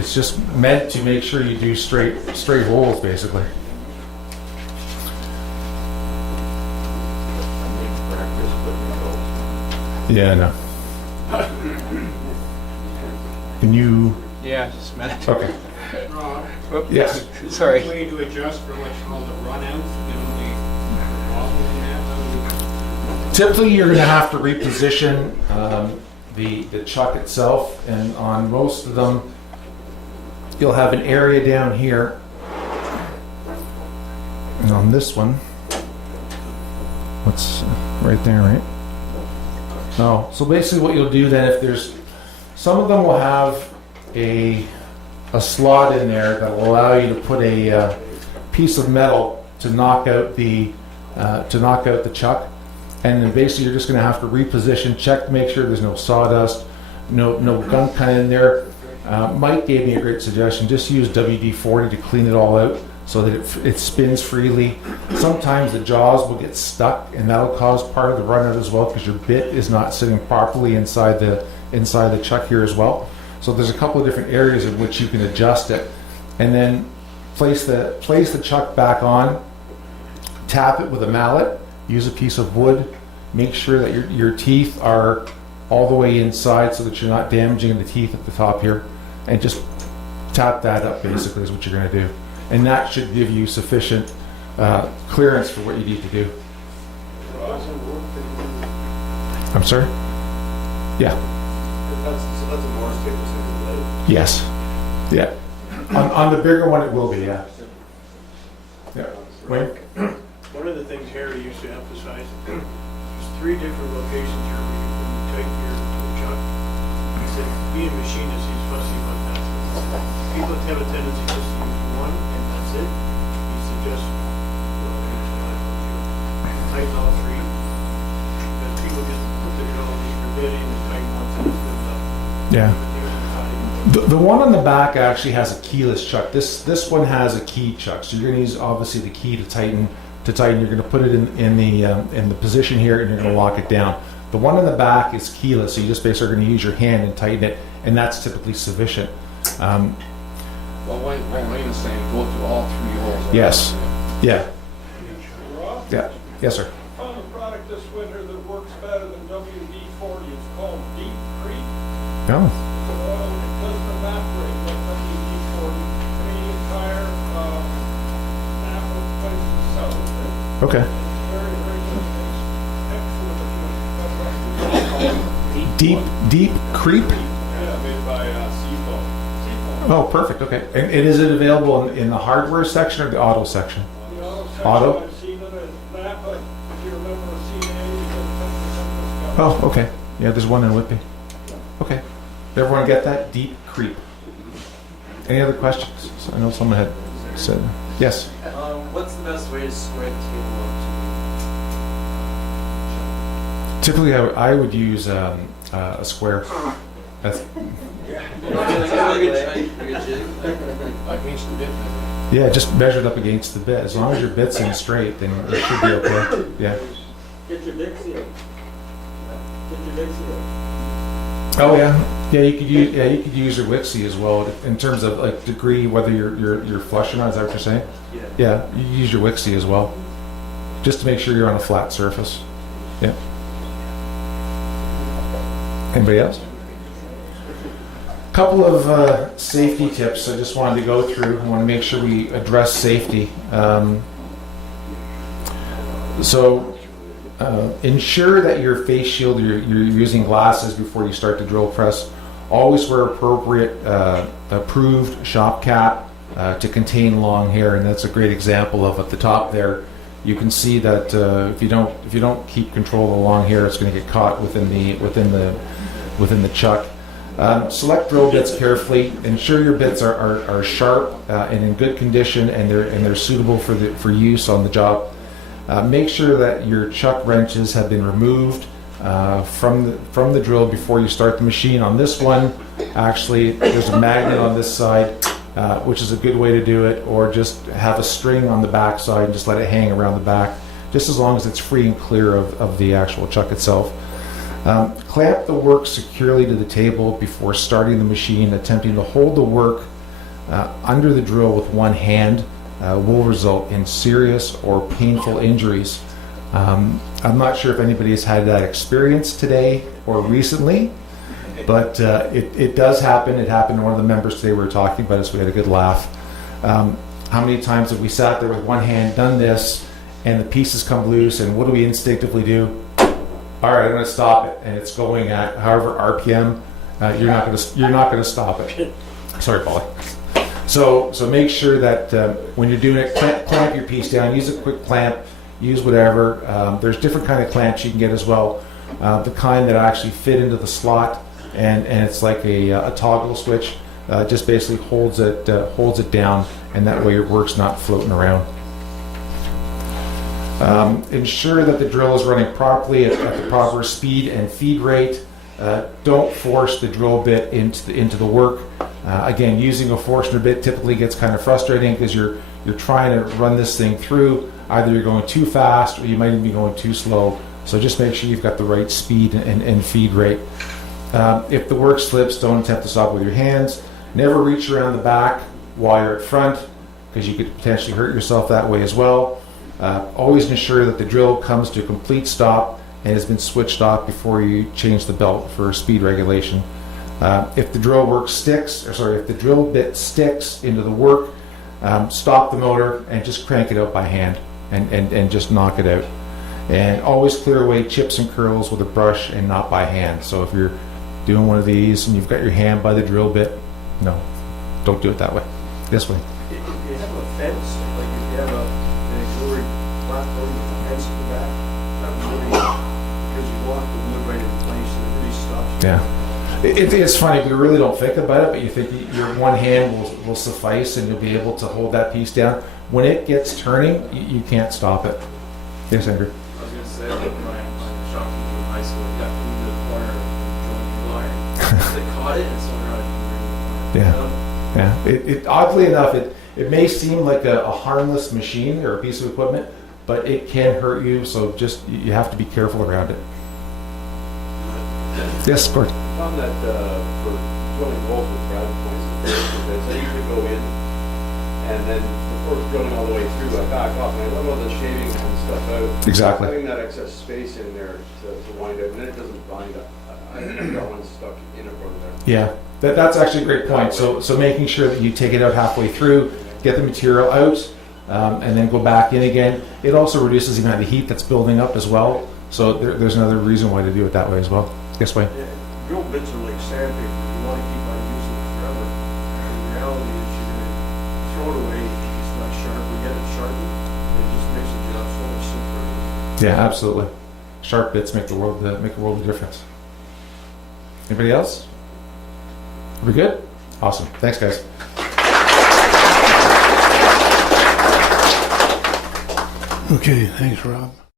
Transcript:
It's just meant to make sure you do straight holes, basically. Yeah, no. Can you? Yeah, just a minute. Okay. Rob, Whoop. Yes. Sorry. way to adjust for what's called the runouts, you know, the wobble in that. Typically, you're going to have to reposition the chuck itself, and on most of them, you'll have an area down here. And on this one, what's right there, right? Oh, so basically what you'll do then, if there's, some of them will have a slot in there that will allow you to put a piece of metal to knock out the chuck, and then basically you're just going to have to reposition, check to make sure there's no sawdust, no gunk kind of in there. Mike gave me a great suggestion: just use WD-40 to clean it all out so that it spins freely. Sometimes the jaws will get stuck, and that'll cause part of the runout as well, because your bit is not sitting properly inside the chuck here as well. So there's a couple of different areas in which you can adjust it, and then place the chuck back on. Tap it with a mallet. Use a piece of wood. Make sure that your teeth are all the way inside so that you're not damaging the teeth at the top here, and just tap that up. Basically, is what you're going to do, and that should give you sufficient clearance for what you need to do. I'm sorry? Yeah. That's a Morse tape blade. Yes. Yeah. On the bigger one, it will be. Yeah. Yeah. Wayne? One of the things Harry used to emphasize, there's 3 different locations here where you tighten your chuck. He said, being machinists, he's fussy about that. People have a tendency just to use one and that's it. He suggests, tighten all 3. Because people just put their bit in and tighten once and it's good enough. Yeah. The one on the back actually has a keyless chuck. This one has a key chuck, so you're going to use obviously the key to tighten. You're going to put it in the position here, and you're going to lock it down. The one in the back is keyless, so you just basically are going to use your hand and tighten it, and that's typically sufficient. Well, Wayne is saying go through all 3 holes. Yes. Yeah. Rob, Yeah. Yes, sir. found a product this winter that works better than WD-40. It's called Deep Creep. Oh. It's an oil that doesn't evaporate like WD-40. Canadian Tire, Napa places sell it. Okay. It's very, very good. It's excellent. Deep creep. Yeah, made by Seafoam. Seafoam. Oh, perfect. Okay. And is it available in the hardware section or the auto section? The auto section, Auto? I've seen it at Napa. If you remember a CNA, you get 10% discount. Oh, okay. Yeah, there's one in Whitby. Okay. Did everyone get that? Deep creep. Any other questions? I know someone had said. Yes. What's the best way to square the table up Typically, I would use a square. That's, Against the bit. yeah, just measured up against the bit. As long as your bit's in straight, then it should be okay. Yeah. Get your big seal. Get your big seal. Oh yeah. Yeah, you could use your Wixie as well in terms of like degree, whether you're flush or not. Is that what you're saying? Yeah. Yeah, you use your Wixie as well, just to make sure you're on a flat surface. Yeah. Anybody else? Couple of safety tips I just wanted to go through. I want to make sure we address safety. Ensure that your face shield, you're using glasses before you start the drill press. Always wear appropriate approved shop cap to contain long hair, and that's a great example of at the top there. You can see that if you don't keep control of the long hair, it's going to get caught within the chuck. Select drill bits carefully. Ensure your bits are sharp and in good condition, and they're suitable for use on the job. Make sure that your chuck wrenches have been removed from the drill before you start the machine. On this one, actually, there's a magnet on this side, which is a good way to do it, or just have a string on the back side and just let it hang around the back, just as long as it's free and clear of the actual chuck itself. Clamp the work securely to the table before starting the machine. Attempting to hold the work under the drill with one hand will result in serious or painful injuries. I'm not sure if anybody has had that experience today or recently, but it does happen. It happened to one of the members today. We were talking about it, so we had a good laugh. How many times have we sat there with one hand, done this, and the pieces come loose, and what do we instinctively do? All right, I'm going to stop it, and it's going at however RPM. You're not going to stop it. Sorry, Polly. So make sure that when you're doing it, clamp your piece down. Use a quick clamp. Use whatever. There's different kind of clamps you can get as well. The kind that actually fit into the slot, and it's like a toggle switch. Just basically holds it down, and that way your work's not floating around. Ensure that the drill is running properly at the proper speed and feed rate. Don't force the drill bit into the work. Again, using a Forstner bit typically gets kind of frustrating because you're trying to run this thing through. Either you're going too fast or you might even be going too slow. So just make sure you've got the right speed and feed rate. If the work slips, don't attempt to stop with your hands. Never reach around the back while you're at front, because you could potentially hurt yourself that way as well. Always ensure that the drill comes to a complete stop and has been switched off before you change the belt for speed regulation. If the drill bit sticks into the work, stop the motor and just crank it out by hand and just knock it out. And always clear away chips and curls with a brush and not by hand. So if you're doing one of these and you've got your hand by the drill bit, no, don't do it that way. This way. If you have a fence, like if you have an auxiliary platform with a fence in the back, that really, because you lock the wood right in place and it really stops you. Yeah. It's funny, we really don't think about it, but you think your one hand will suffice and you'll be able to hold that piece down. When it gets turning, you can't stop it. Yes, Andrew? I was gonna say, when I shot people in high school, you got to move to the corner and join the line. They caught it and so they're out of the corner. Yeah. It oddly enough, it may seem like a harmless machine or a piece of equipment, but it can hurt you, so just you have to be careful around it. Yes, Gord. I found that for drilling holes with gravity points, I usually go in and then before drilling all the way through, I back off and I let all the shavings and stuff out. Exactly. Having that excess space in there to wind out, and then it doesn't bind up. I got one stuck in it over there. Yeah, that's actually a great point. So making sure that you take it out halfway through, get the material out, and then go back in again. It also reduces the amount of heat that's building up as well. So there's another reason why to do it that way as well. Yes, Wayne? Yeah, drill bits are like sandpaper. You want to keep on using it forever. And the reality is you're going to throw it away if it's not sharp. We get it sharpened, it just makes the job so much simpler. Yeah, absolutely. Sharp bits make the world of difference. Anybody else? Are we good? Awesome. Thanks, guys. Okay, thanks, Rob.